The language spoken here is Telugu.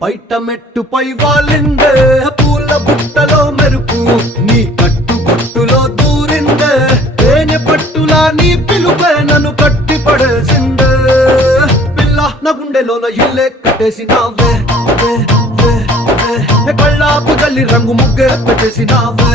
బయట మెట్టుపై వాలిందే పూల బుట్టలో మెరుపు నీ కట్టుకొట్టులో దూరిందే తేనె పట్టులా నీ పిలుపే నన్ను కట్టి పడేసిందే పిల్ల నా గుండెలోన ఇల్లే కట్టేసినావే కళ్ళాపు జల్లి రంగు ముగ్గే పెట్టేసినావే